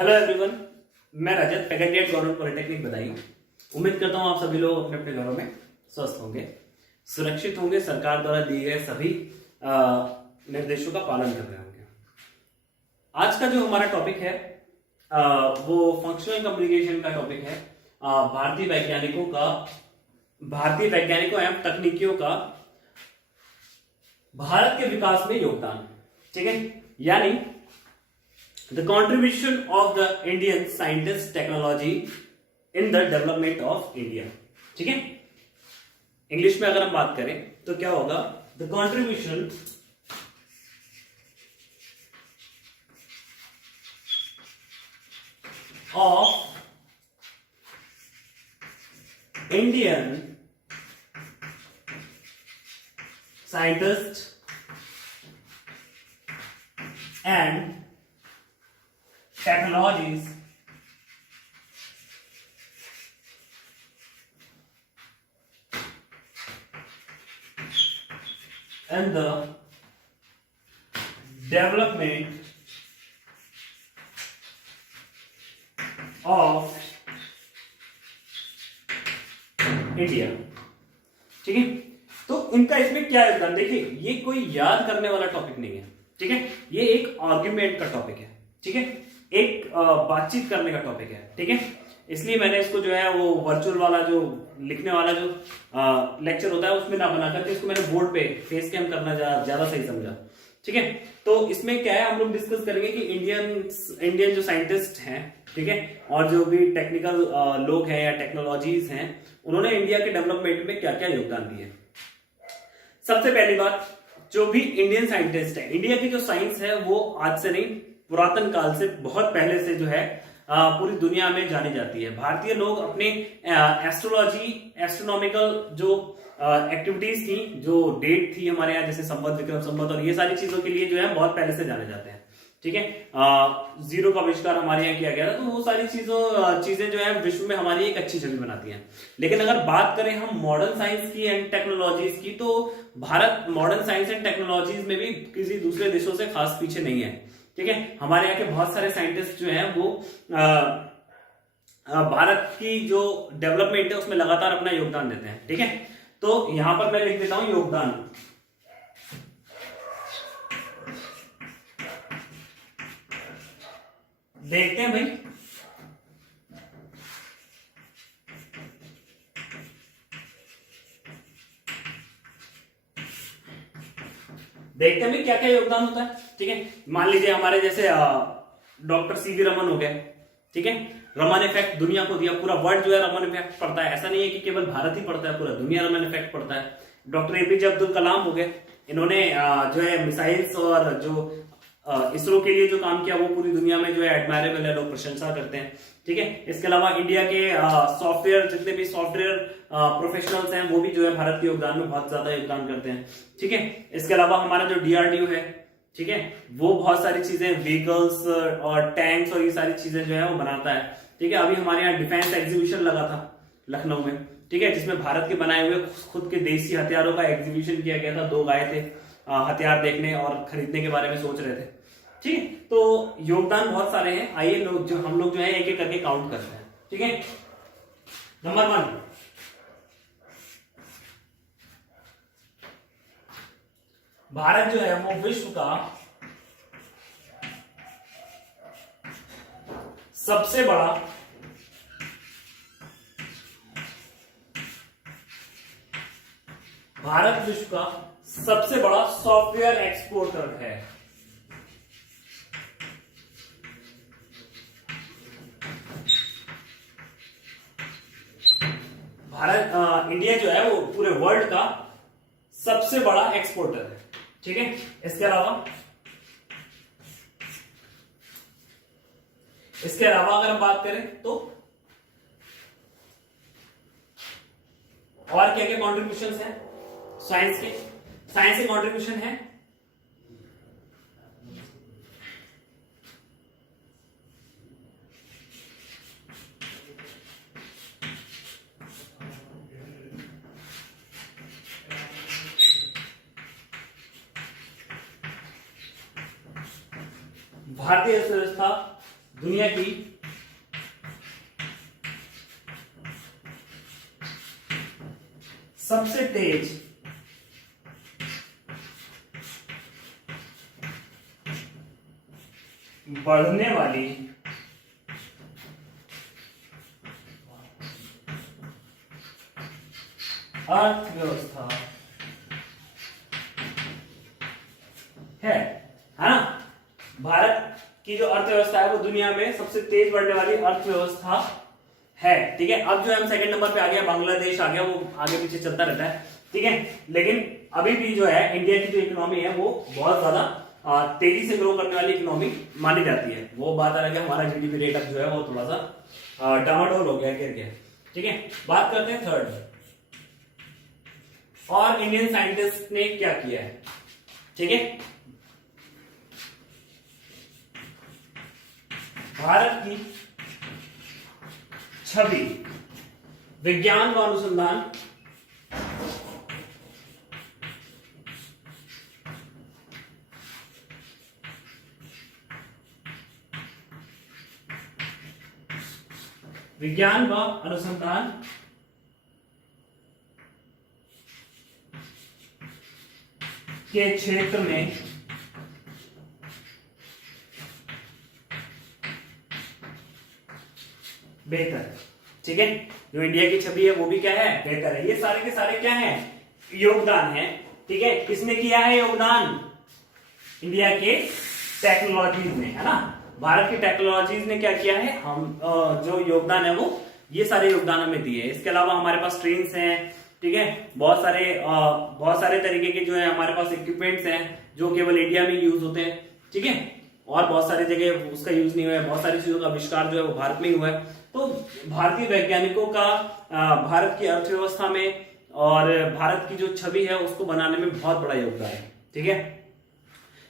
Hello everyone, मैं रजत faculty government polytechnic Badaun. उम्मीद करता हूं आप सभी लोग अपने अपने घरों में स्वस्थ होंगे, सुरक्षित होंगे, सरकार द्वारा दिए गए सभी निर्देशों का पालन कर रहे होंगे। आज का जो हमारा टॉपिक है वो फंक्शनल कम्युनिकेशन का टॉपिक है। भारतीय वैज्ञानिकों एवं तकनीकियों का भारत के विकास में योगदान। ठीक है, यानी the contribution of the Indian scientist technology in the development of India। ठीक है, इंग्लिश में अगर हम बात करें तो क्या होगा? the contribution of Indian scientists and technologies and the development of India. ठीक है, तो इनका इसमें क्या योगदान? देखिए, ये कोई याद करने वाला टॉपिक नहीं है। ठीक है, ये एक आर्ग्यूमेंट का टॉपिक है। ठीक है, एक बातचीत करने का टॉपिक है। ठीक है, इसलिए मैंने इसको जो है वो वर्चुअल वाला जो लिखने वाला जो लेक्चर होता है उसमें ना बना करके इसको मैंने बोर्ड पे फेस कैम करना ज्यादा सही समझा। ठीक है, तो इसमें क्या है, हम लोग डिस्कस करेंगे कि इंडियन जो साइंटिस्ट हैं, ठीक है, और जो भी टेक्निकल लोग हैं या टेक्नोलॉजीज हैं, उन्होंने इंडिया के डेवलपमेंट में क्या क्या योगदान दिए। सबसे पहली बात, जो भी इंडियन साइंटिस्ट है, इंडिया की जो साइंस है वो आज से नहीं, पुरातन काल से, बहुत पहले से जो है पूरी दुनिया में जानी जाती है। भारतीय लोग अपने एस्ट्रोलॉजी, एस्ट्रोनॉमिकल जो एक्टिविटीज थी, जो डेट थी हमारे यहाँ, जैसे संवत, विक्रम संवत और ये सारी चीजों के लिए जो है बहुत पहले से जाने जाते हैं। ठीक है, जीरो का आविष्कार हमारे यहाँ किया गया था, तो वो सारी चीजें जो है विश्व में हमारी एक अच्छी छवि बनाती हैं। लेकिन अगर बात करें हम मॉडर्न साइंस की एंड टेक्नोलॉजीज की, तो Bharat modern science and technologies में भी किसी दूसरे देशों से खास पीछे नहीं है। ठीक है, हमारे यहाँ के बहुत सारे साइंटिस्ट जो हैं वो भारत की जो डेवलपमेंट है उसमें लगातार अपना योगदान देते हैं। ठीक है, तो यहां पर मैं लिख देता हूं योगदान। देखते हैं भाई, देखते हैं भाई क्या क्या योगदान होता है। ठीक है, मान लीजिए हमारे जैसे डॉक्टर सीवी रमन हो गए। ठीक है, रमन इफेक्ट दुनिया को दिया, पूरा वर्ल्ड जो है रमन इफेक्ट पढ़ता है। ऐसा नहीं है कि केवल भारत ही पढ़ता है, पूरा दुनिया रमन इफेक्ट पढ़ता है। डॉक्टर एपीजे अब्दुल कलाम हो गए, इन्होंने जो है मिसाइल्स और जो इसरो के लिए जो काम किया वो पूरी दुनिया में जो है एडमायरेबल है, लोग प्रशंसा करते हैं। ठीक है, इसके अलावा इंडिया के सॉफ्टवेयर, जितने भी सॉफ्टवेयर प्रोफेशनल्स हैं वो भी जो है भारत के योगदान में बहुत ज्यादा योगदान करते हैं। ठीक है, इसके अलावा हमारा जो डीआरडीओ है, ठीक है, वो बहुत सारी चीजें, व्हीकल्स और टैंक्स और ये सारी चीजें जो है वो बनाता है। ठीक है, अभी हमारे यहाँ डिफेंस एग्जीबिशन लगा था लखनऊ में। ठीक है, जिसमें भारत के बनाए हुए खुद के देसी हथियारों का एग्जीबिशन किया गया था। 2 गए थे हथियार देखने और खरीदने के बारे में सोच रहे थे। ठीक है, तो योगदान बहुत सारे हैं। आइए हम लोग जो है एक एक करके काउंट करते हैं। ठीक है, नंबर 1, भारत जो है वो विश्व का सबसे बड़ा सॉफ्टवेयर एक्सपोर्टर है। इंडिया जो है वो पूरे वर्ल्ड का सबसे बड़ा एक्सपोर्टर है। ठीक है, इसके अलावा अगर हम बात करें तो और क्या क्या कॉन्ट्रीब्यूशंस हैं साइंस के कॉन्ट्रीब्यूशन है भारतीय अर्थव्यवस्था दुनिया की सबसे तेज बढ़ने वाली अर्थव्यवस्था है ना। भारत की जो अर्थव्यवस्था है वो दुनिया में सबसे तेज बढ़ने वाली अर्थव्यवस्था है, ठीक है। अब जो हम सेकंड नंबर पे आ गया, बांग्लादेश आ गया, वो आगे पीछे चलता रहता है, ठीक है। लेकिन अभी भी जो है इंडिया की जो इकोनॉमी है वो बहुत ज्यादा तेजी से ग्रो करने वाली इकोनॉमी मानी जाती है। वो बात अलग है, हमारा जीडीपी रेट अब जो है वो थोड़ा सा डामाडोल हो गया, गिर गया, ठीक है। बात करते हैं थर्ड, और इंडियन साइंटिस्ट ने क्या किया है, ठीक है। भारत की छवि विज्ञान व अनुसंधान के क्षेत्र में बेहतर है, ठीक है। जो इंडिया की छवि है वो भी क्या है, बेहतर है। ये सारे के सारे क्या है, योगदान है, ठीक है। किसने किया है योगदान, इंडिया के टेक्नोलॉजीज ने, है ना। भारत की टेक्नोलॉजीज ने क्या किया है, हम जो योगदान है वो ये सारे योगदान हमें दिए। इसके अलावा हमारे पास ट्रेन्स हैं, ठीक है। बहुत सारे तरीके के जो है हमारे पास इक्विपमेंट्स हैं जो केवल इंडिया में यूज होते हैं, ठीक है। और बहुत सारी जगह उसका यूज नहीं हुआ है। बहुत सारी चीजों का आविष्कार जो है वो भारत में ही हुआ है। तो भारतीय वैज्ञानिकों का भारत की अर्थव्यवस्था में और भारत की जो छवि है उसको बनाने में बहुत बड़ा योगदान है, ठीक है।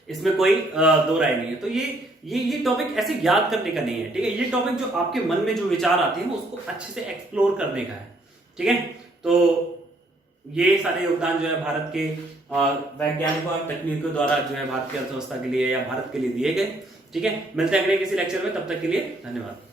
इसमें कोई दो राय नहीं है। तो ये टॉपिक ऐसे याद करने का नहीं है, ठीक है। ये टॉपिक जो आपके मन में जो विचार आते हैं उसको अच्छे से एक्सप्लोर करने का है, ठीक है। तो ये सारे योगदान जो है भारत के वैज्ञानिकों और तकनीकों द्वारा जो है भारत की अर्थव्यवस्था के लिए या भारत के लिए दिए गए, ठीक है। मिलते हैं अगले किसी लेक्चर में, तब तक के लिए धन्यवाद।